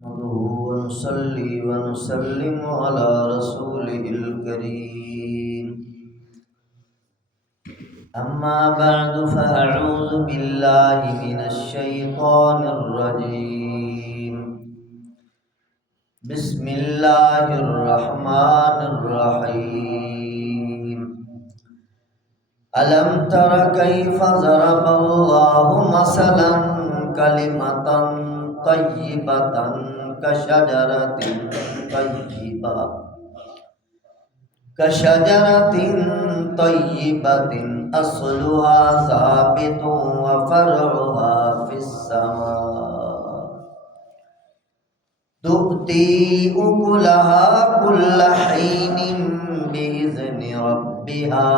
نحمده ونصلي ونسلم على رسوله الكريم. أما بعد فأعوذ بالله من الشيطان الرجيم. بسم الله الرحمن الرحيم. ألم تر كيف ضرب الله مثلا كلمة طيبة كشجرة طيبة طيبة أصلها ثابت وفرعها في السماء تؤتي أكلها كل حين بإذن ربها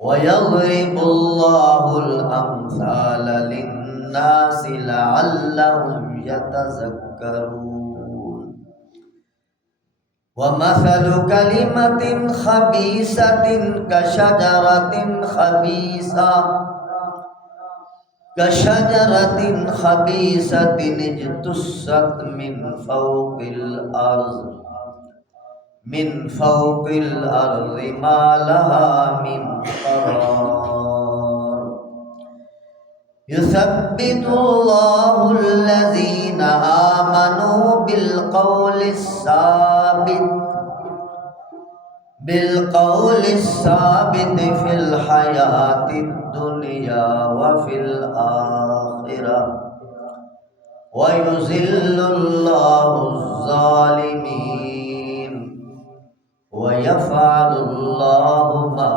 ويضرب الله الأمثال للناس لعلهم يتذكرون. ومثل كلمة خبيثة كشجرة خبيثة اجتثت من فوق الأرض ما لها من قرار. يثبت الله الذين آمنوا بالقول الثابت في الحياة الدنيا وفي الآخرة ويذل الله الظالمين ويفعل الله ما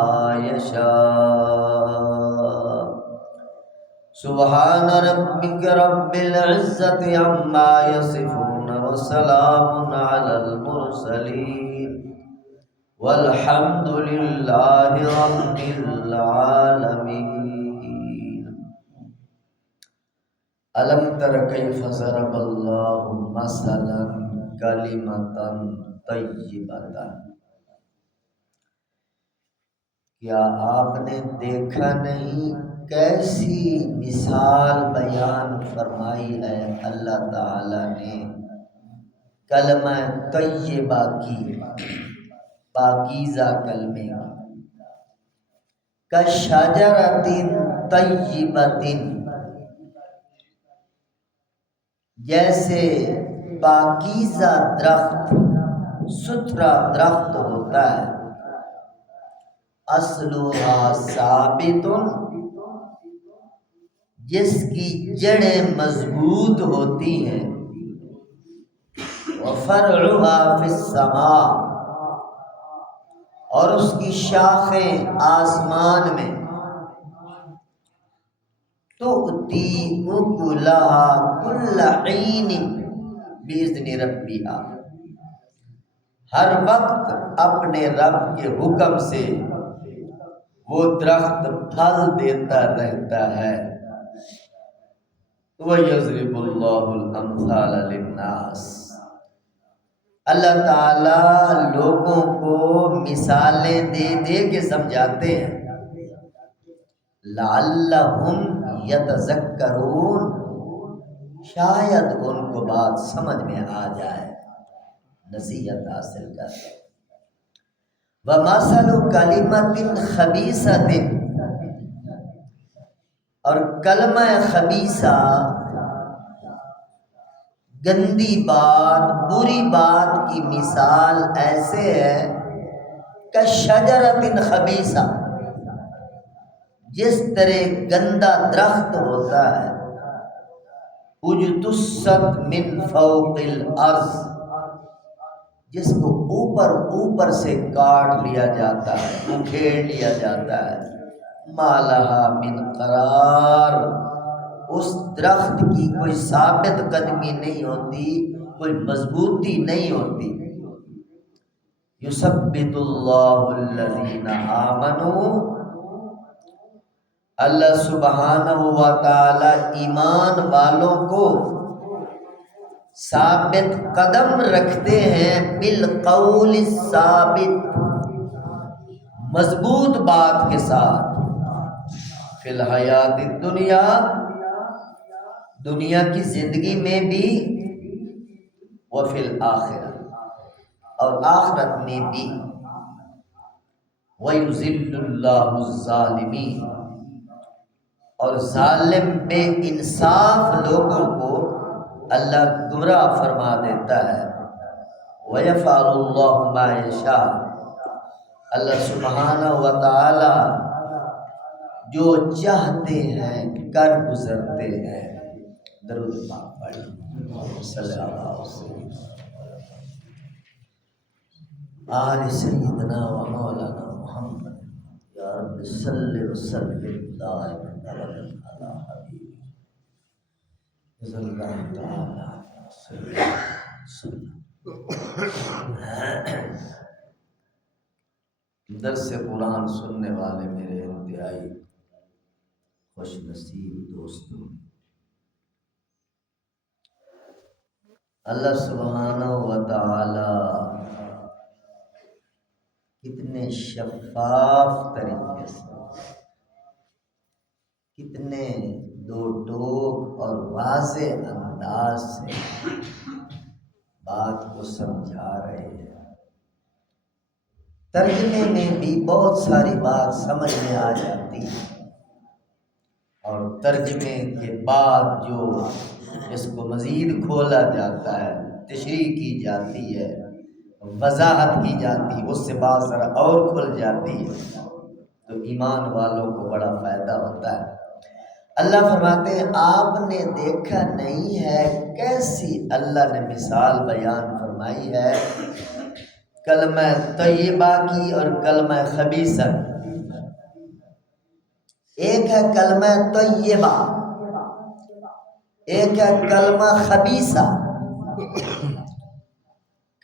يشاء. سبحان ربك رب العزة عما يصفون وسلام على المرسلين والحمد لله رب العالمين. ألم تر كيف ضرب الله مثلا كلمة طيبة. کیا آپ نے دیکھا نہیں کیسی مثال بیان فرمائی ہے اللہ تعالی نے کلمہ طیبہ کی، پاکیزہ کلمے کی. کشجرۃ طیبۃ، جیسے پاکیزہ درخت، ستھرا درخت ہوتا ہے. اصلها ثابت، جس کی جڑیں مضبوط ہوتی ہیں. وفرعها فی السماء، اور اس کی شاخیں آسمان میں. تؤتی اکلها کل حین باذن ربها، ہر وقت اپنے رب کے حکم سے وہ درخت پھل دیتا رہتا ہے. وَيَضْرِبُ اللَّهُ الْأَمْثَالَ لِلنَّاسِ، اللہ تعالیٰ لوگوں کو مثالیں دے دے کے سمجھاتے ہیں. لَعَلَّهُمْ يَتَذَكَّرُونَ، شاید ان کو بات سمجھ میں آ جائے، نصیحت حاصل کر. وَمَثَلُ كَلِمَةٍ خَبِيثَةٍ، اور کلمہ خبیثہ گندی بات، بری بات کی مثال ایسے ہے کشجرۃ خبیثہ، جس طرح گندا درخت ہوتا ہے. اجتثت من فوق الارض، جس کو اوپر سے کاٹ لیا جاتا ہے، اکھیڑ لیا جاتا ہے. ما لہا من قرار، اس درخت کی کوئی ثابت قدمی نہیں ہوتی، کوئی مضبوطی نہیں ہوتی. یثبت اللہ الذین آمنوا، اللہ سبحانہ و تعالی ایمان والوں کو ثابت قدم رکھتے ہیں. بالقول الثابت، مضبوط بات کے ساتھ. فی الحیات الدنیا، دنیا کی زندگی میں بھی وفی الآخرہ، اور آخرت میں بھی۔ وَيُذِلُّ اللَّهُ الظَّالِمِينَ، اور ظالم بے انصاف لوگوں کو اللہ گمراہ فرما دیتا ہے۔ وَيَفْعَلُ اللَّهُ مَا يَشَاءُ، اللہ سبحانہ و تعالی جو چاہتے ہیں کر گزرتے ہیں۔ درود پاک پڑھیں، صلی اللہ علیہ وسلم۔ آل سیدنا و مولانا محمد، یا رب صلی وسلم دائما ابدا علی حبیبک صلی اللہ تعالی علیہ وسلم۔ درس قرآن سننے والے میرے انتہائی خوش نصیب دوستوں، اللہ سبحانہ و تعالی کتنے شفاف طریقے سے، کتنے دو ٹوک اور واضح انداز سے بات کو سمجھا رہے ہیں۔ ترجمے میں بھی بہت ساری بات سمجھ میں آ جاتی ہے، اور ترجمے کے بعد جو اس کو مزید کھولا جاتا ہے، تشریح کی جاتی ہے، وضاحت کی جاتی ہے، اس سے بات ذرا اور کھل جاتی ہے، تو ایمان والوں کو بڑا فائدہ ہوتا ہے۔ اللہ فرماتے ہیں آپ نے دیکھا نہیں ہے کیسی اللہ نے مثال بیان فرمائی ہے کلمہ طیبہ کی اور کلمہ خبیثہ۔ ایک ہے کلمہ طیبہ، ایک ہے کلمہ خبیثہ۔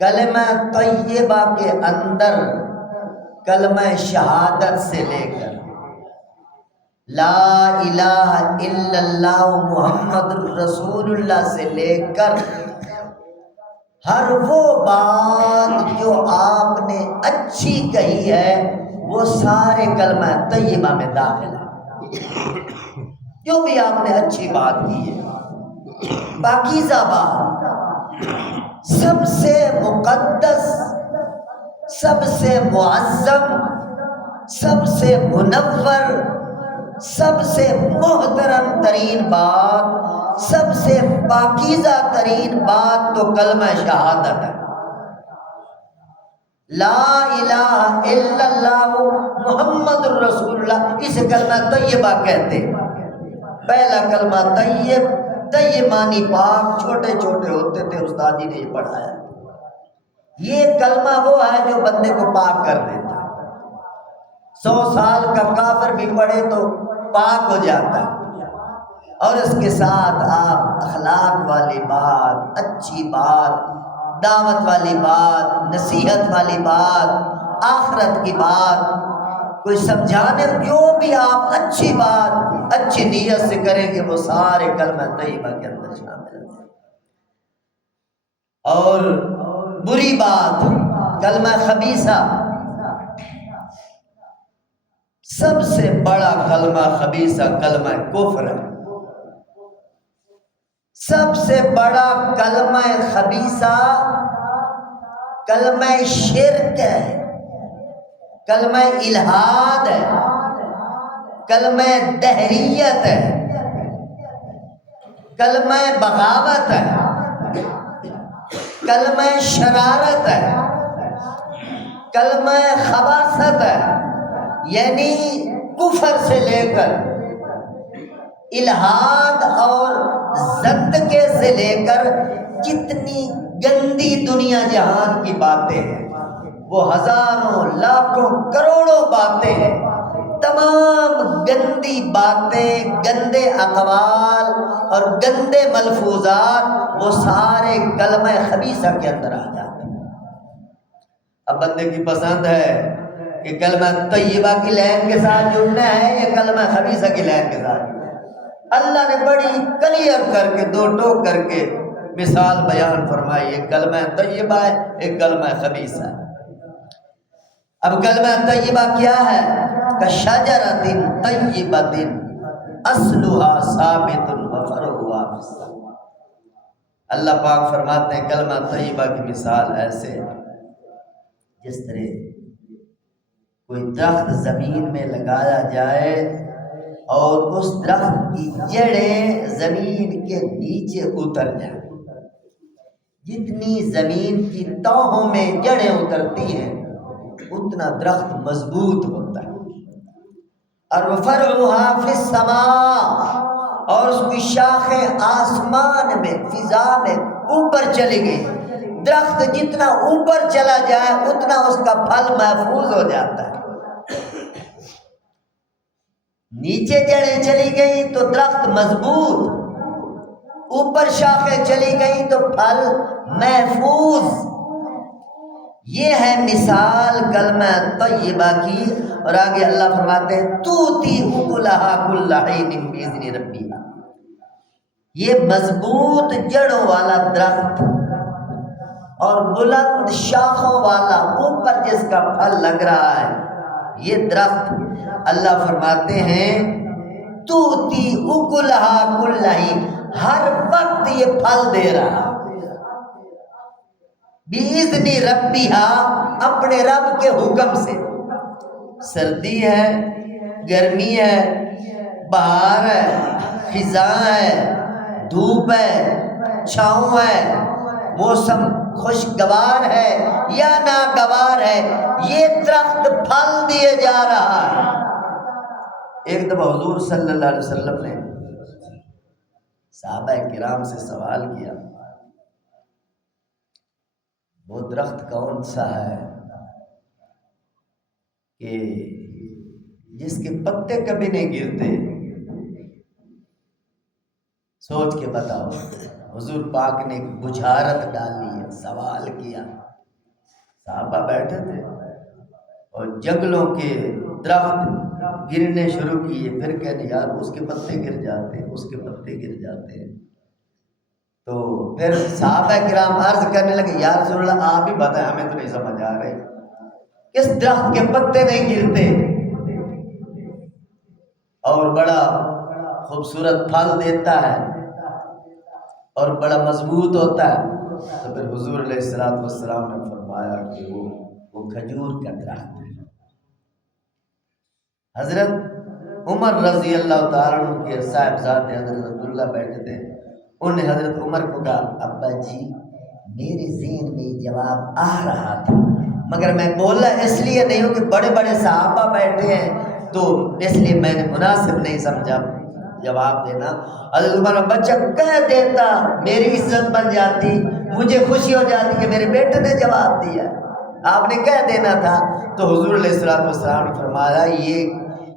کلمہ طیبہ کے اندر کلمہ شہادت سے لے کر لا الہ الا اللہ محمد رسول اللہ سے لے کر ہر وہ بات جو آپ نے اچھی کہی ہے وہ سارے کلمہ طیبہ میں داخل ہے۔ جو بھی آپ نے اچھی بات کی ہے، پاکیزہ بات، سب سے مقدس، سب سے معظم، سب سے منور، سب سے محترم ترین بات، سب سے پاکیزہ ترین بات تو کلمہ شہادت ہے۔ لا الہ الا اللہ محمد رسول اللہ، اسے کلمہ طیبہ کہتے ہیں۔ پہلا کلمہ طیب، طیب معنی پاک، چھوٹے چھوٹے ہوتے تھے استاد جی نے یہ پڑھایا۔ یہ کلمہ وہ ہے جو بندے کو پاک کر دیتا ہے۔ 100 سال کا کافر بھی پڑھے تو پاک ہو جاتا ہے، اور اس کے ساتھ آپ اخلاق والی بات، اچھی بات، دعوت والی بات، نصیحت والی بات، آخرت کی بات، کوئی سمجھانے، جو بھی آپ اچھی بات اچھی نیت سے کریں گے وہ سارے کلمہ طیبہ کے اندر شامل ہیں۔ اور بری بات کلمہ خبیثہ، سب سے بڑا کلمہ خبیثہ کلمہ کفر ہے۔ سب سے بڑا کلمہ خبیثہ کلمہ شرک ہے، کلمہ الہاد ہے، کلمہ دہریت ہے، کلمہ بغاوت ہے، کلمہ شرارت ہے، کلمہ خباثت ہے۔ یعنی کفر سے لے کر الہاد اور زندگی سے لے کر جتنی گندی دنیا جہان کی باتیں ہیں، وہ ہزاروں لاکھوں کروڑوں باتیں ہیں، تمام گندی باتیں، گندے اقوال اور گندے ملفوظات وہ سارے کلمہ خبیثہ کے اندر آ جاتے ہیں۔ اب بندے کی پسند ہے کہ کلمہ طیبہ کی لائن کے ساتھ جڑنا ہے یا کلمہ خبیثہ کی لائن کے ساتھ جڑنا ہے۔ اللہ نے بڑی کلیئر کر کے دو ٹوک کر کے مثال بیان فرمائی، ایک کلمہ طیبہ ہے، ایک کلمہ خبیثہ ہے۔ اب کلمہ طیبہ کیا ہے؟ کشجرۃ طیبۃ اصلها ثابت وفرعها فی السماء۔ اللہ پاک فرماتے ہیں کلمہ طیبہ کی مثال ایسے جس طرح کوئی درخت زمین میں لگایا جائے اور اس درخت کی جڑیں زمین کے نیچے اتر جائیں. جتنی زمین کی تہوں میں جڑیں اترتی ہیں اتنا درخت مضبوط ہوتا ہے. اور وفرعها فی السماء، اور اس کی شاخیں آسمان میں فضا میں اوپر چلی گئی. درخت جتنا اوپر چلا جائے اتنا اس کا پھل محفوظ ہو جاتا ہے. نیچے جڑیں چلی گئی تو درخت مضبوط، اوپر شاخیں چلی گئی تو پھل محفوظ. یہ ہے مثال کلمہ طیبہ کی. اور آگے اللہ فرماتے ہیں توتی اکلھا کل حین باذن ربھا. یہ مضبوط جڑوں والا درخت اور بلند شاخوں والا اوپر جس کا پھل لگ رہا ہے، یہ درخت اللہ فرماتے ہیں توتی اکلھا کل حین، ہر وقت یہ پھل دے رہا باذن ربھا، اپنے رب کے حکم سے. سردی ہے، گرمی ہے، بہار ہے، خزاں ہے، دھوپ ہے، چھاؤں ہے، موسم خوشگوار ہے یا ناگوار ہے، یہ درخت پھل دیے جا رہا ہے. ایک دفعہ حضور صلی اللہ علیہ وسلم نے صحابہ کرام سے سوال کیا وہ درخت کون سا ہے کہ جس کے پتے کبھی نہیں گرتے؟ سوچ کے بتاؤ. حضور پاک نے ایک بشارت ڈالی ہے، سوال کیا. صحابہ بیٹھے تھے اور جنگلوں کے درخت گرنے شروع کیے. پھر کہنے یار اس کے پتے گر جاتے ہیں، اس کے پتے گر جاتے ہیں. تو پھر صحابہ کرام عرض کرنے لگے یا رسول اللہ آپ ہی بتائیں، ہمیں تو نہیں سمجھ آ رہی کس درخت کے پتے نہیں گرتے اور بڑا خوبصورت پھل دیتا ہے اور بڑا مضبوط ہوتا ہے. تو پھر حضور علیہ السلام نے فرمایا کہ وہ کھجور کا درخت ہے. حضرت عمر رضی اللہ تعالیٰ عنہ کے صاحبزادے حضرت عبداللہ بیٹھے تھے. انہوں نے حضرت عمر کو کہا ابا جی میرے ذہن میں جواب آ رہا تھا مگر میں بولا اس لیے نہیں ہوں کہ بڑے بڑے صحابہ بیٹھے ہیں تو اس لیے میں نے مناسب نہیں سمجھا جواب دینا. حضرت عمر بچہ کہہ دیتا میری عزت بن جاتی، مجھے خوشی ہو جاتی کہ میرے بیٹے نے جواب دیا، آپ نے کہہ دینا تھا. تو حضور علیہ السلام نے فرمایا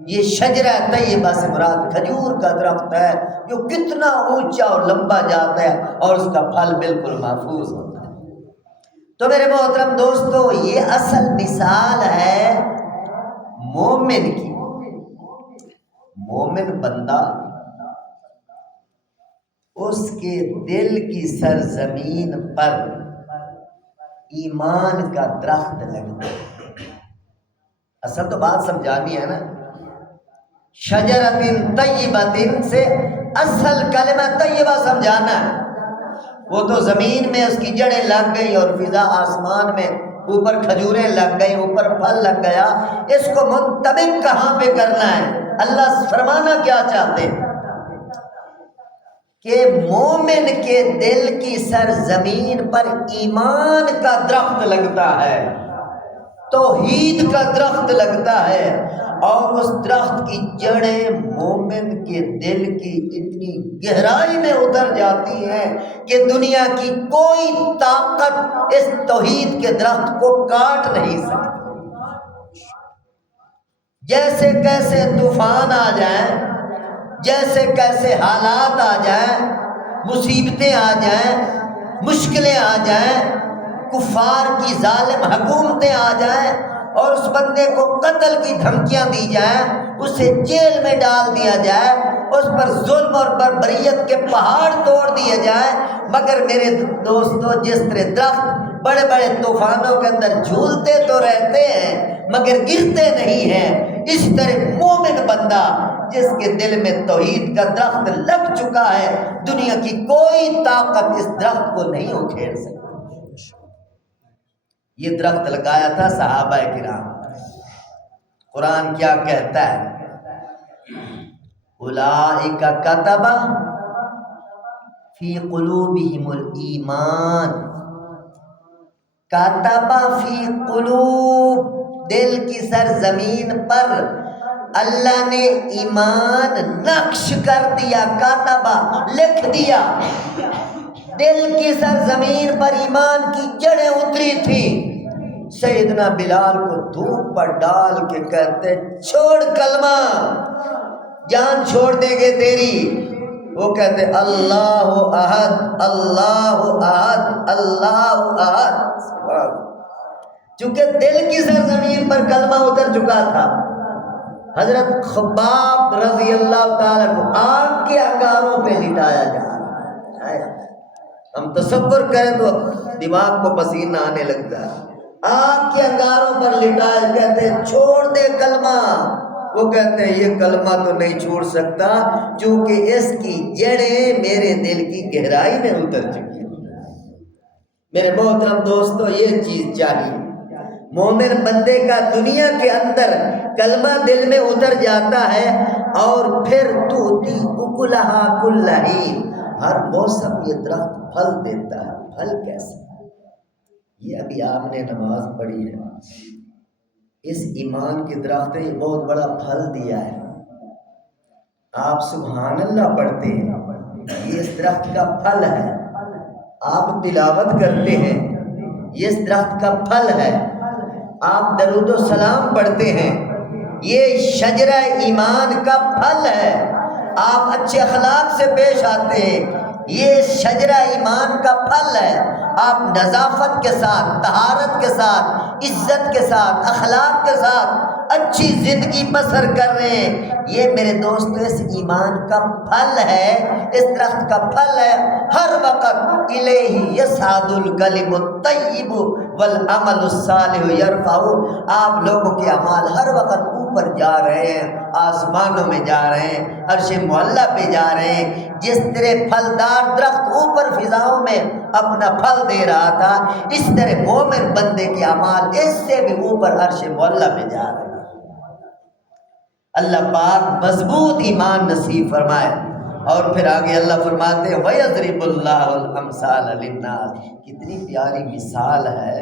یہ شجرہ طیبہ سے مراد کھجور کا درخت ہے جو کتنا اونچا اور لمبا جاتا ہے اور اس کا پھل بالکل محفوظ ہوتا ہے. تو میرے محترم دوستو یہ اصل مثال ہے مومن کی. مومن بندہ اس کے دل کی سرزمین پر ایمان کا درخت لگتا ہے. اصل تو بات سمجھانی ہے نا. شجرۃ طیبۃ سے اصل کلمہ طیبہ سمجھانا ہے. وہ تو زمین میں اس کی جڑیں لگ گئی اور فضا آسمان میں اوپر کھجوریں لگ گئی، اوپر پھل لگ گیا. اس کو منطبق کہاں پہ کرنا ہے؟ اللہ فرمانا کیا چاہتے ہیں کہ مومن کے دل کی سرزمین پر ایمان کا درخت لگتا ہے، توحید کا درخت لگتا ہے اور اس درخت کی جڑیں مومن کے دل کی اتنی گہرائی میں اتر جاتی ہیں کہ دنیا کی کوئی طاقت اس توحید کے درخت کو کاٹ نہیں سکتی. جیسے کیسے طوفان آ جائیں، جیسے کیسے حالات آ جائیں، مصیبتیں آ جائیں، مشکلیں آ جائیں، کفار کی ظالم حکومتیں آ جائیں اور اس بندے کو قتل کی دھمکیاں دی جائیں، اسے جیل میں ڈال دیا جائے، اس پر ظلم اور بربریت کے پہاڑ توڑ دیے جائیں، مگر میرے دوستو جس طرح درخت بڑے بڑے طوفانوں کے اندر جھولتے تو رہتے ہیں مگر گرتے نہیں ہیں، اس طرح مومن بندہ جس کے دل میں توحید کا درخت لگ چکا ہے، دنیا کی کوئی طاقت اس درخت کو نہیں اکھیڑ سکتی۔ یہ درخت لگایا تھا صحابہ کرام۔ قرآن کیا کہتا ہے؟ اولئک کتب فی قلوبہم الایمان، کتب فی قلوب، دل کی سرزمین پر اللہ نے ایمان نقش کر دیا، کتب لکھ دیا۔ دل کی سرزمین پر ایمان کی جڑیں اتری تھی۔ سیدنا بلال کو دھوپ پر ڈال کے کہتے چھوڑ کلمہ، جان چھوڑ دیں گے تیری۔ وہ کہتے اللہ احد اللہ احد اللہ احد۔ چونکہ دل کی سرزمین پر کلمہ اتر چکا تھا، حضرت خباب رضی اللہ تعالیٰ کو آگ کے انگاروں پہ لٹایا جا رہا ہے۔ ہم تصور کریں تو دماغ کو پسینہ آنے لگتا ہے۔ آگ کے انگاروں پر لٹائے، کہتے ہیں چھوڑ دے کلمہ۔ وہ کہتے ہیں یہ کلمہ تو نہیں چھوڑ سکتا چونکہ اس کی جڑیں میرے دل کی گہرائی میں اتر چکی ہیں۔ میرے محترم دوستو، یہ چیز چاہیے۔ مومن بندے کا دنیا کے اندر کلمہ دل میں اتر جاتا ہے اور پھر توتی اکلہا کل حین، ہر موسم یہ درخت پھل دیتا ہے۔ پھل کیسے؟ یہ ابھی آپ نے نماز پڑھی ہے، اس ایمان کے درخت نے بہت بڑا پھل دیا ہے۔ آپ سبحان اللہ پڑھتے ہیں، یہ اس درخت کا پھل ہے۔ آپ تلاوت کرتے ہیں، یہ اس درخت کا پھل ہے۔ آپ درود و سلام پڑھتے ہیں، یہ شجرہ ایمان کا پھل ہے۔ آپ اچھے اخلاق سے پیش آتے ہیں، یہ شجرہ ایمان کا پھل ہے۔ آپ نظافت کے ساتھ، طہارت کے ساتھ، عزت کے ساتھ، اخلاق کے ساتھ اچھی زندگی بسر کر رہے ہیں، یہ میرے دوست اس ایمان کا پھل ہے، اس درخت کا پھل ہے۔ ہر وقت الیہ یصعد الکلم الطیب والعمل الصالح یرفع، آپ لوگوں کے اعمال ہر وقت اوپر جا رہے ہیں، آسمانوں میں جا رہے ہیں، عرش معلیٰ پہ جا رہے ہیں۔ جس طرح پھلدار درخت اوپر فضاؤں میں اپنا پھل دے رہا تھا، اس طرح مومن بندے کے اعمال اس سے بھی اوپر عرش معلیٰ پہ جا رہے ہیں۔ اللہ پاک مضبوط ایمان نصیب فرمائے۔ اور پھر آگے اللہ فرماتے ہیں وَيَضْرِبُ اللَّهُ الْأَمْثَالَ لِلنَّاسِ، کتنی پیاری مثال ہے۔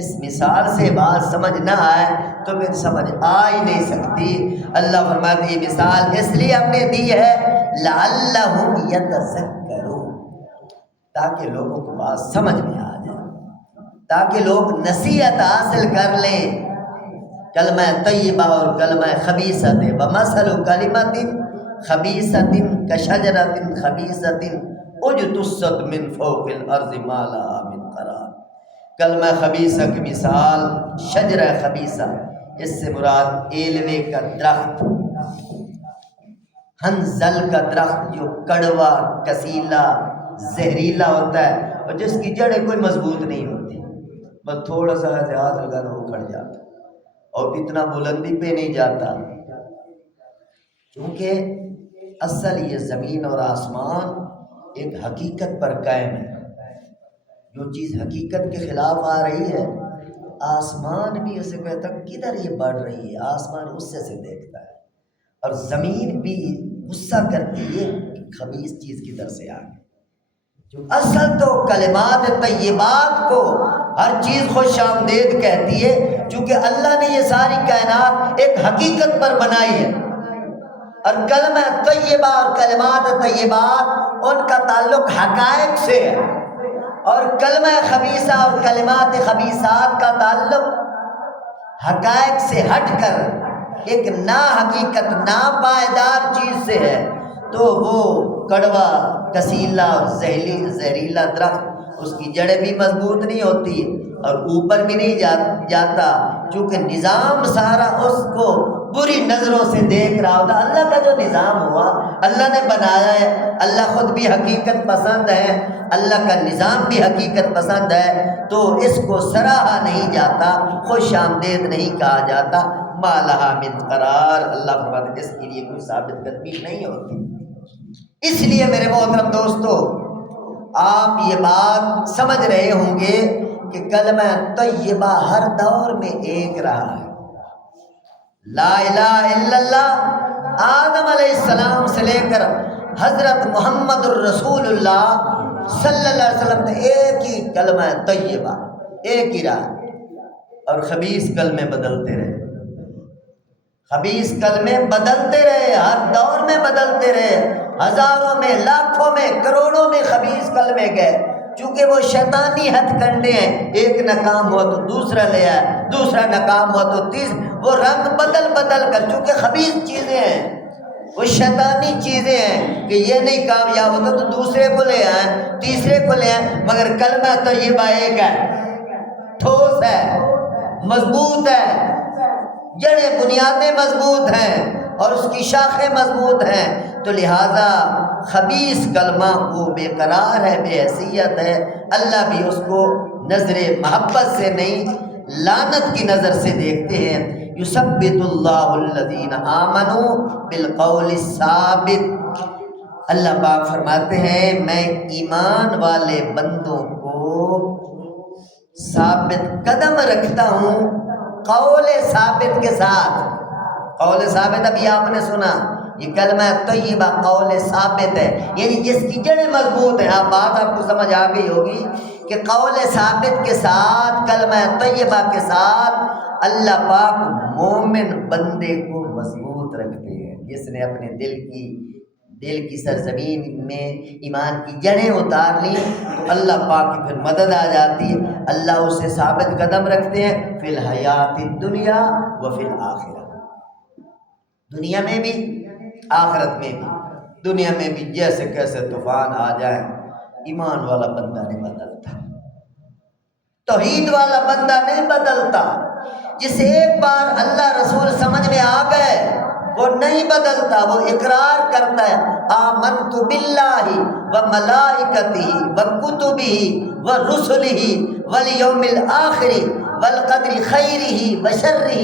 اس مثال سے بات سمجھ نہ آئے تو پھر سمجھ آ ہی نہیں سکتی۔ اللہ فرماتے ہیں یہ مثال اس لیے ہم نے دی ہے لَعَلَّهُمْ يَتَذَكَّرُونَ، تاکہ لوگوں کو بات سمجھ میں آ جائے، تاکہ لوگ نصیحت حاصل کر لیں۔ کلمہ طیبہ اور کلمہ خبیثۃ، وَمَثَلُ کَلِمَةٍ خَبِیثَةٍ کَشَجَرَةٍ خَبِیثَةٍ اجْتُثَّتْ مِنْ فَوْقِ الْأَرْضِ مَا لَهَا مِنْ قَرَارٍ۔ کلمہ خبیثہ کی مثال شجرہ خبیثہ، اس سے مراد ایلوے کا درخت، ہنزل کا درخت جو کڑوا، کسیلا، زہریلا ہوتا ہے اور جس کی جڑیں کوئی مضبوط نہیں ہوتی، بس تھوڑا سا ہاتھ لگا تو وہ کھڑ جاتا اور اتنا بلندی پہ نہیں جاتا، کیونکہ اصل یہ زمین اور آسمان ایک حقیقت پر قائم ہے۔ جو چیز حقیقت کے خلاف آ رہی ہے، آسمان بھی اسے کہتا ہے کدھر یہ بڑھ رہی ہے، آسمان غصے سے دیکھتا ہے، اور زمین بھی غصہ کرتی ہے خبیث چیز کی طرف سے آگے۔ جو اصل تو کلمات طیبات کو ہر چیز خوش آمدید کہتی ہے، چونکہ اللہ نے یہ ساری کائنات ایک حقیقت پر بنائی ہے، اور کلمہ طیبہ اور کلمات طیبات ان کا تعلق حقائق سے ہے، اور کلمہ خبیثہ اور کلمات خبیثات کا تعلق حقائق سے ہٹ کر ایک نا حقیقت، نا پائیدار چیز سے ہے۔ تو وہ کڑوا، کسیلا اور زہریلا درخت، اس کی جڑیں بھی مضبوط نہیں ہوتی اور اوپر بھی نہیں جاتا، چونکہ نظام سارا اس کو بری نظروں سے دیکھ رہا ہوتا۔ اللہ کا جو نظام ہوا، اللہ نے بنایا ہے، اللہ خود بھی حقیقت پسند ہے، اللہ کا نظام بھی حقیقت پسند ہے، تو اس کو سراہا نہیں جاتا، خوش آمدید نہیں کہا جاتا، ما لہا من قرار، اللہ فرماتے ہیں اس کے لیے کوئی ثابت قدمی نہیں ہوتی۔ اس لیے میرے محترم دوستو، آپ یہ بات سمجھ رہے ہوں گے کہ کلمہ طیبہ ہر دور میں ایک رہا ہے۔ لا الہ الا اللہ آدم علیہ السلام سے لے کر حضرت محمد الرسول اللہ صلی اللہ علیہ وسلم نے ایک ہی کلمہ طیبہ، ایک ہی رہا، اور خبیث کلمے بدلتے رہے، خبیث کلمے بدلتے رہے، ہر دور میں بدلتے رہے، ہزاروں میں، لاکھوں میں، کروڑوں میں خبیث کلمے گئے، چونکہ وہ شیطانی ہتھ کنڈے ہیں، ایک ناکام ہوا تو دوسرا لے آیا، دوسرا ناکام ہوا تو تیسرا، وہ رنگ بدل بدل کر، چونکہ خبیث چیزیں ہیں، وہ شیطانی چیزیں ہیں کہ یہ نہیں کامیاب ہوتا تو دوسرے کو لے آئیں، تیسرے کو لے آئیں، مگر کلمہ طیبہ ایک ہے، ٹھوس ہے، مضبوط ہے، جڑیں بنیادیں مضبوط ہیں اور اس کی شاخیں مضبوط ہیں، تو لہٰذا خبیث کلمہ وہ بے قرار ہے، بے حیثیت ہے، اللہ بھی اس کو نظر محبت سے نہیں لعنت کی نظر سے دیکھتے ہیں۔ یثبت اللہ الذین آمنوا بالقول الثابت، اللہ پاک فرماتے ہیں میں ایمان والے بندوں کو ثابت قدم رکھتا ہوں قول ثابت کے ساتھ۔ قول ثابت ابھی آپ نے سنا، یہ کلمہ طیبہ قول ثابت ہے، یعنی جس کی جڑیں مضبوط ہیں۔ بات آپ کو سمجھ آ گئی ہوگی کہ قول ثابت کے ساتھ، کلمہ طیبہ کے ساتھ اللہ پاک مومن بندے کو مضبوط رکھتے ہیں۔ جس نے اپنے دل کی سرزمین میں ایمان کی جڑیں اتار لی تو اللہ پاک کی پھر مدد آ جاتی ہے، اللہ اسے ثابت قدم رکھتے ہیں فی الحیات الدنیا و فی الآخرہ، دنیا میں بھی آخرت میں بھی۔ دنیا میں بھی جیسے کیسے طوفان آ جائیں، ایمان والا بندہ نہیں بدلتا، توحید والا بندہ نہیں بدلتا۔ جسے ایک بار اللہ رسول سمجھ میں آ گئے وہ نہیں بدلتا، وہ اقرار کرتا ہے آمنت باللہ و ملائکتہ و کتبہ و رسلہ والیوم الآخر والقدر خیرہ و شرہ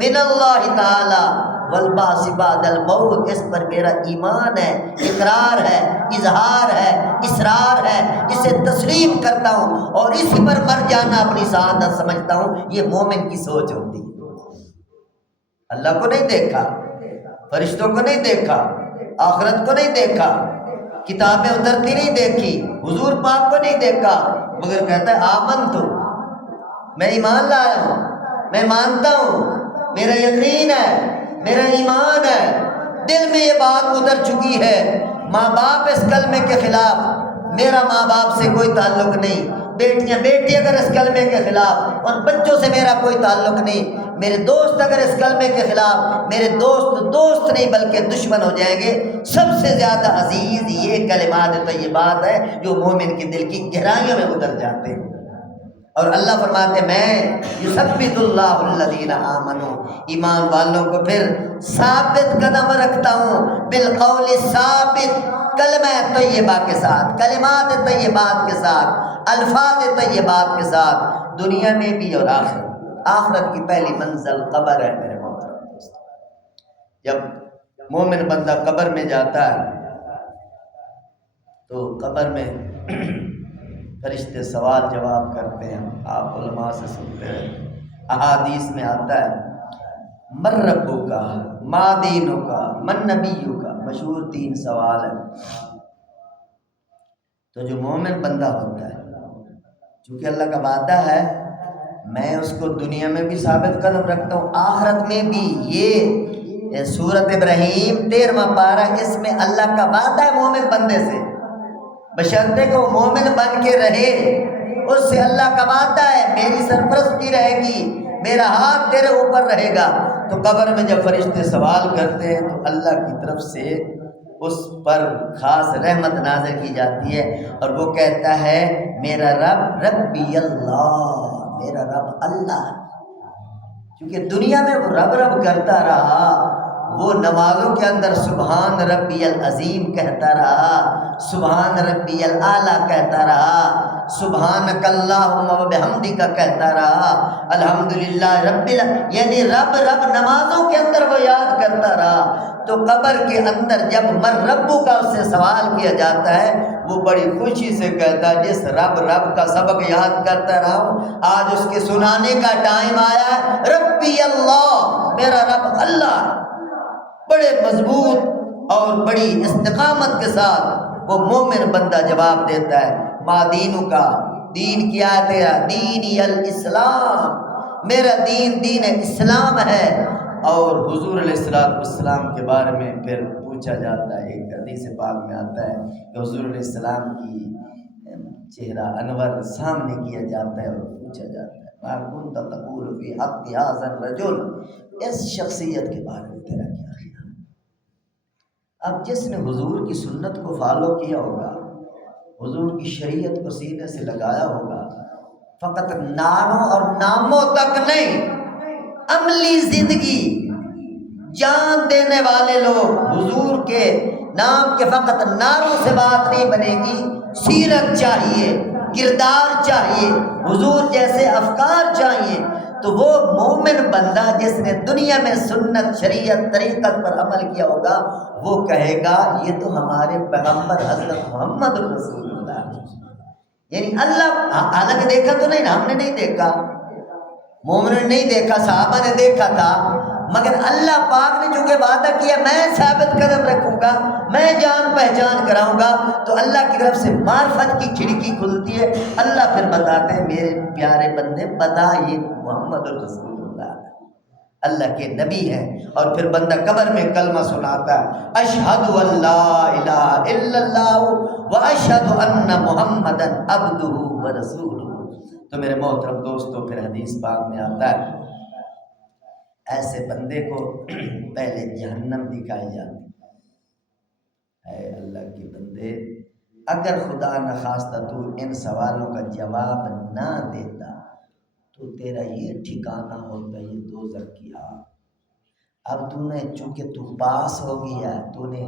من اللہ تعالی والبعث بعد الموت، اس پر میرا ایمان ہے، اقرار ہے، اظہار ہے، اصرار ہے، اسے تسلیم کرتا ہوں اور اسی پر مر جانا اپنی سعادت سمجھتا ہوں۔ یہ مومن کی سوچ ہوتی ہے۔ اللہ کو نہیں دیکھا، فرشتوں کو نہیں دیکھا، آخرت کو نہیں دیکھا، کتابیں اترتی نہیں دیکھی، حضور پاک کو نہیں دیکھا، مگر کہتا ہے آمن تو، میں ایمان لایا ہوں، میں مانتا ہوں، میرا یقین ہے، میرا ایمان ہے، دل میں یہ بات اتر چکی ہے۔ ماں باپ اس کلمے کے خلاف، میرا ماں باپ سے کوئی تعلق نہیں، بیٹی اگر اس کلمے کے خلاف، ان بچوں سے میرا کوئی تعلق نہیں، میرے دوست اگر اس کلمے کے خلاف، میرے دوست نہیں بلکہ دشمن ہو جائیں گے۔ سب سے زیادہ عزیز یہ کلمات طیبات ہے جو مومن کے دل کی گہرائیوں میں اتر جاتے ہیں۔ اور اللہ فرماتے میں یثبت اللہ الذین آمنوا، ایمان والوں کو پھر ثابت قدم رکھتا ہوں بالقول ثابت، کلمہ طیبہ کے ساتھ، کلمات طیبات کے ساتھ، الفاظ طیبات کے ساتھ، دنیا میں بھی اور آخرت کی پہلی منزل قبر ہے میرے محترم دوست۔ جب مومن بندہ قبر میں جاتا ہے تو قبر میں فرشتے سوال جواب کرتے ہیں، آپ علماء سے سنتے ہیں، احادیث میں آتا ہے من ربک ما دینک من نبیک، مشہور 3 سوال ہیں۔ تو جو مومن بندہ ہوتا ہے، چونکہ اللہ کا وعدہ ہے میں اس کو دنیا میں بھی ثابت قدم رکھتا ہوں، آخرت میں بھی۔ یہ سورۃ ابراہیم 13واں پارہ، اس میں اللہ کا وعدہ ہے مومن بندے سے، بشرطے کو مومن بن کے رہے، اس سے اللہ کا وعدہ ہے میری سرپرستی رہے گی، میرا ہاتھ تیرے اوپر رہے گا۔ تو قبر میں جب فرشتے سوال کرتے ہیں تو اللہ کی طرف سے اس پر خاص رحمت نازل کی جاتی ہے اور وہ کہتا ہے میرا رب ربی اللہ، میرا رب اللہ۔ کیونکہ دنیا میں وہ رب رب کرتا رہا، وہ نمازوں کے اندر سبحان ربی العظیم کہتا رہا، سبحان ربی الاعلیٰ کہتا رہا، سبحانک اللہم و بحمدک کہتا رہا، الحمدللہ رب یعنی رب رب نمازوں کے اندر وہ یاد کرتا رہا، تو قبر کے اندر جب مر ربو کا اس سے سوال کیا جاتا ہے وہ بڑی خوشی سے کہتا ہے جس رب رب کا سبق یاد کرتا رہا ہوں آج اس کے سنانے کا ٹائم آیا ہے، ربی اللہ، میرا رب اللہ۔ بڑے مضبوط اور بڑی استقامت کے ساتھ وہ مومن بندہ جواب دیتا ہے، ما دینو کا، دین کیا ہے تیرا؟ دینی الاسلام، میرا دین دین اسلام ہے۔ اور حضور علیہ السلام کے بارے میں پھر پوچھا جاتا ہے، ایک حدیث پاک میں آتا ہے کہ حضور علیہ السلام کی چہرہ انور سامنے کیا جاتا ہے اور پوچھا جاتا ہے، ما کنت تقول فی حق ھذا الرجل، اس شخصیت کے بارے میں تیرا کیا خیال؟ اب جس نے حضور کی سنت کو فالو کیا ہوگا، حضور کی شریعت کو سینے سے لگایا ہوگا، فقط نعروں اور ناموں تک نہیں، عملی زندگی جان دینے والے لوگ، حضور کے نام کے فقط نعروں سے بات نہیں بنے گی، سیرت چاہیے، کردار چاہیے، حضور جیسے افکار چاہیے، تو وہ مومن بندہ جس نے دنیا میں سنت شریعت طریقت پر عمل کیا ہوگا وہ کہے گا یہ تو ہمارے پیغمبر حضرت محمد رسول اللہ، یعنی اللہ، حالانکہ دیکھا تو نہیں نا، ہم نے نہیں دیکھا، مومنوں نے نہیں دیکھا، صحابہ نے دیکھا تھا، مگر اللہ پاک نے چونکہ وعدہ کیا میں ثابت قدم رکھوں گا، میں جان پہچان کراؤں گا، تو اللہ کی طرف سے معرفت کی کھڑکی کھلتی ہے، اللہ پھر بتاتے ہیں میرے پیارے بندے بتا یہ محمد رسول اللہ اللہ کے نبی ہیں، اور پھر بندہ قبر میں کلمہ سناتا ہے، اشہد ان لا الہ الا اللہ واشہد ان محمدا عبدہ ورسولہ۔ تو میرے محترم دوستو پھر حدیث پاک میں آتا ہے ایسے بندے کو پہلے جہنم دکھائی جاتی ہے، اے اللہ کے بندے اگر خدا نخواستہ تو ان سوالوں کا جواب نہ دیتا تو تیرا یہ ٹھکانہ ہوتا یہ دوزخ کی آگ۔ اب تو نے چونکہ تو پاس ہو گیا، تو نے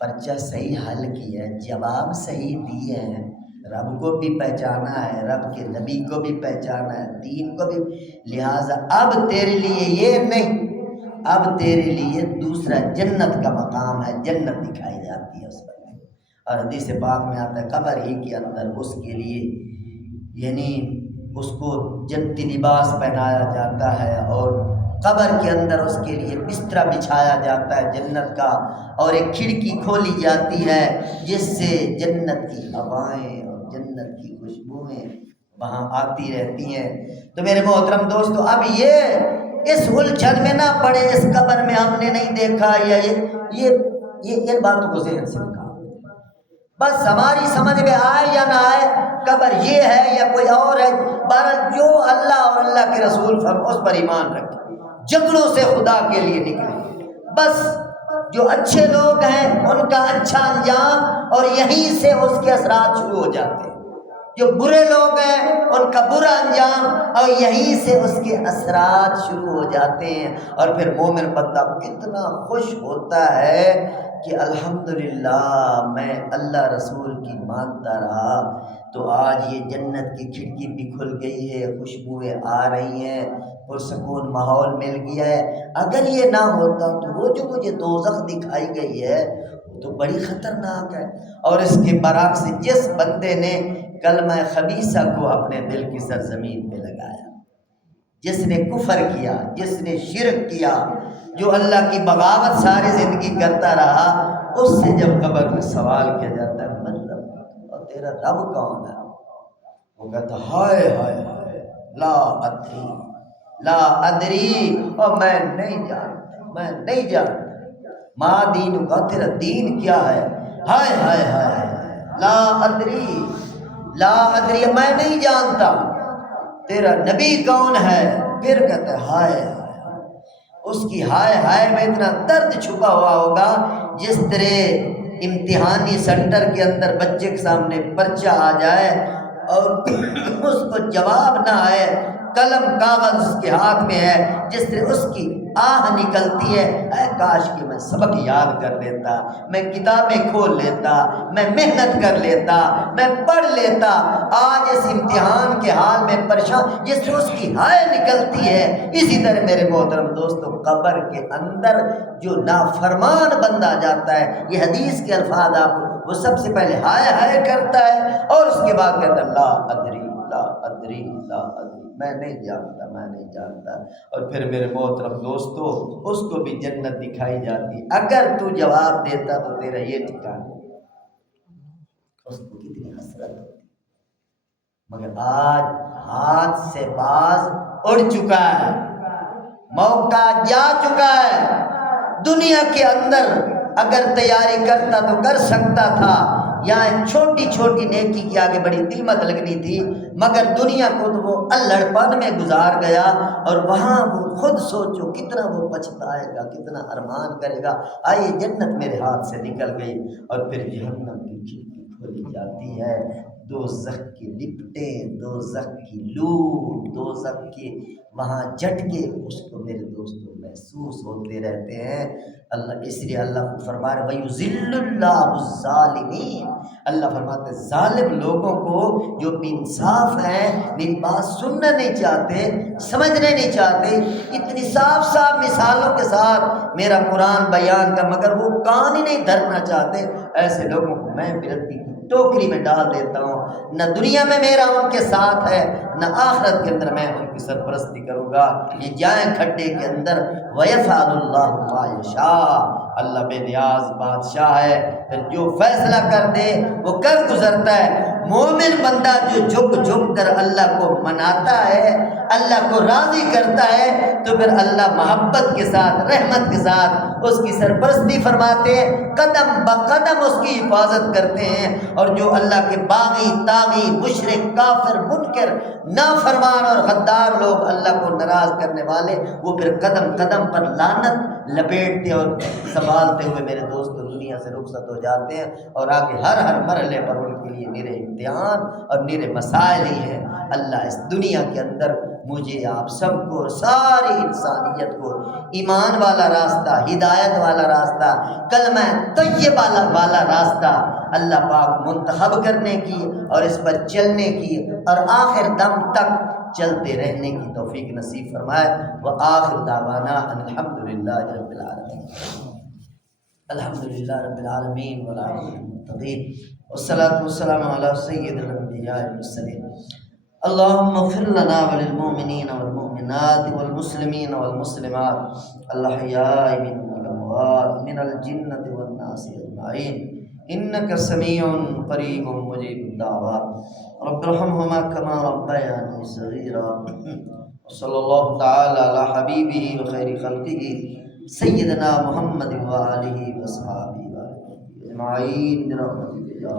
پرچہ صحیح حل کیا ہے، جواب صحیح دیے ہیں، رب کو بھی پہچانا ہے، رب کے نبی کو بھی پہچانا ہے، دین کو بھی، لہٰذا اب تیرے لیے یہ نہیں، اب تیرے لیے دوسرا جنت کا مقام ہے، جنت دکھائی جاتی ہے اس پر۔ اور حدیث پاک میں آتا ہے قبر ہی کے اندر اس کے لیے یعنی اس کو جنتی لباس پہنایا جاتا ہے، اور قبر کے اندر اس کے لیے بستر بچھایا جاتا ہے جنت کا، اور ایک کھڑکی کھولی جاتی ہے جس سے جنت کی ہوائیں اور جنت کی خوشبوئیں وہاں آتی رہتی ہیں۔ تو میرے محترم دوستو اب یہ اس الجھن میں نہ پڑے، اس قبر میں ہم نے نہیں دیکھا، یا یہ باتوں کو ذہن سے نکال، بس ہماری سمجھ میں آئے یا نہ آئے قبر یہ ہے یا کوئی اور ہے، بہرحال جو اللہ اور اللہ کے رسول اس پر ایمان رکھے، جنگلوں سے خدا کے لیے نکلے، بس جو اچھے لوگ ہیں ان کا اچھا انجام اور یہیں سے اس کے اثرات شروع ہو جاتے ہیں، جو برے لوگ ہیں ان کا برا انجام اور یہیں سے اس کے اثرات شروع ہو جاتے ہیں، اور پھر مومن بندہ کتنا خوش ہوتا ہے کہ الحمدللہ میں اللہ رسول کی مانتا رہا تو آج یہ جنت کی کھڑکی بھی کھل گئی ہے، خوشبوئیں آ رہی ہیں، پرسکون ماحول مل گیا ہے۔ اگر یہ نہ ہوتا تو وہ جو مجھے دوزخ دکھائی گئی ہے وہ تو بڑی خطرناک ہے۔ اور اس کے برعکس جس بندے نے کلمہ خبیثہ کو اپنے دل کی سرزمین پہ لگایا، جس نے کفر کیا، جس نے شرک کیا، جو اللہ کی بغاوت ساری زندگی کرتا رہا، اس سے جب قبر میں سوال کیا جاتا ہے من رب، اور تیرا رب کون ہے، وہ کہتا ہائے ہائے ہائے لا ادری لا ادری، اور میں نہیں جانتا، میں نہیں جانتا، ما دین کا، تیرا دین کیا ہے، ہائے ہائے ہائے لا ادری لا ادری، میں نہیں جانتا، تیرا نبی کون ہے، پھر کہتا ہے ہائے ہائے، اس کی ہائے ہائے میں اتنا درد چھپا ہوا ہوگا جس طرح امتحانی سینٹر کے اندر بچے کے سامنے پرچہ آ جائے اور اس کو جواب نہ آئے، قلم کاغذ اس کے ہاتھ میں ہے، جس سے اس کی آہ نکلتی ہے، اے کاش کہ میں سبق یاد کر لیتا، میں کتابیں کھول لیتا، میں محنت کر لیتا، میں پڑھ لیتا۔ آج اس امتحان کے حال میں پریشان، جس سے اس کی ہائے نکلتی ہے۔ اسی طرح میرے محترم دوستو، قبر کے اندر جو نافرمان بندہ جاتا ہے، یہ حدیث کے الفاظ آپ، وہ سب سے پہلے ہائے ہائے کرتا ہے اور اس کے بعد کہتا ہے لا ادری لا ادری لا ادری، میں نہیں جانتا، میں نہیں جانتا۔ اور پھر میرے محترم دوستو، اس کو بھی جنت دکھائی جاتی۔ اگر تو جواب دیتا تو تیرا یہ ٹھکانا، اس کو کتنی حسرت ہوتی، مگر آج ہاتھ سے باز اڑ چکا ہے، موقع جا چکا ہے۔ دنیا کے اندر اگر تیاری کرتا تو کر سکتا تھا، یہاں چھوٹی چھوٹی نیکی کی آگے بڑی قیمت لگنی تھی، مگر دنیا کو تو وہ الڑ پن میں گزار گیا، اور وہاں وہ خود سوچو کتنا وہ پچھتائے گا، کتنا ارمان کرے گا۔ آئیے جنت میرے ہاتھ سے نکل گئی، اور پھر جہنم کی کھڑکی کھولی جاتی ہے، دوزخ کی لپٹیں، دوزخ کی لوٹ، دوزخ کے وہاں جھٹکے اس کو میرے دوستوں محسوس ہوتے رہتے ہیں۔ اللہ اس لیے اللہ کو فرما رہے وَيُذِلُّ اللَّهُ الظَّالِمِينَ، اللہ فرماتے ہیں ظالم لوگوں کو جو بے انصاف ہیں، میری بات سننا نہیں چاہتے، سمجھنا نہیں چاہتے، اتنی صاف صاف مثالوں کے ساتھ میرا قرآن بیان کا، مگر وہ کان ہی نہیں دھرنا چاہتے، ایسے لوگوں کو میں بردی کی ٹوکری میں ڈال دیتا ہوں۔ نہ دنیا میں میرا ان کے ساتھ ہے، نہ آخرت کے اندر میں ان کی سرپرستی کروں گا، یہ جائیں کھڈے کے اندر۔ وَيَفْعَلُ اللَّهُ مَا يَشَاءُ، اللہ بے نیاز بادشاہ ہے، پھر جو فیصلہ کر دے وہ کر گزرتا ہے۔ مومن بندہ جو جھک جھک کر اللہ کو مناتا ہے، اللہ کو راضی کرتا ہے، تو پھر اللہ محبت کے ساتھ، رحمت کے ساتھ اس کی سرپرستی فرماتے ہیں، قدم بقدم اس کی حفاظت کرتے ہیں۔ اور جو اللہ کے باغی طاغی مشرک کافر منکر نافرمان اور غدار لوگ، اللہ کو ناراض کرنے والے، وہ پھر قدم قدم پر لعنت لپیٹتے اور سنبھالتے ہوئے میرے دوست دنیا سے رخصت ہو جاتے ہیں، اور آگے ہر مرحلے پر ان کے لیے نرے امتحان اور نرے مسائل ہی ہیں۔ اللہ اس دنیا کے اندر مجھے آپ سب کو اور ساری انسانیت کو ایمان والا راستہ، ہدایت والا راستہ، کلمہ طیبہ والا راستہ اللہ پاک منتخب کرنے کی اور اس پر چلنے کی اور آخر دم تک چلتے رہنے کی توفیق نصیب فرمائے۔ وآخر دعوانا ان الحمدللہ رب العالمین، الحمدللہ رب العالمین والعاقبۃ للمتقین، والصلاۃ والسلام علی سید الانبیاء والمرسلین۔ اللهم اغفر لنا وللمؤمنین والمؤمنات والمسلمین والمسلمات الاحیاء منهم والاموات من الجنة والناس اجمعین انك سمیع قریب مجیب الدعوات رب ارحمهما كما ربياني صغيرا۔ صلی اللہ تعالی علی حبیبہ وخیر خلقہ سیدنا محمد وآلہ وصحبہ اجمعین برحمتک یا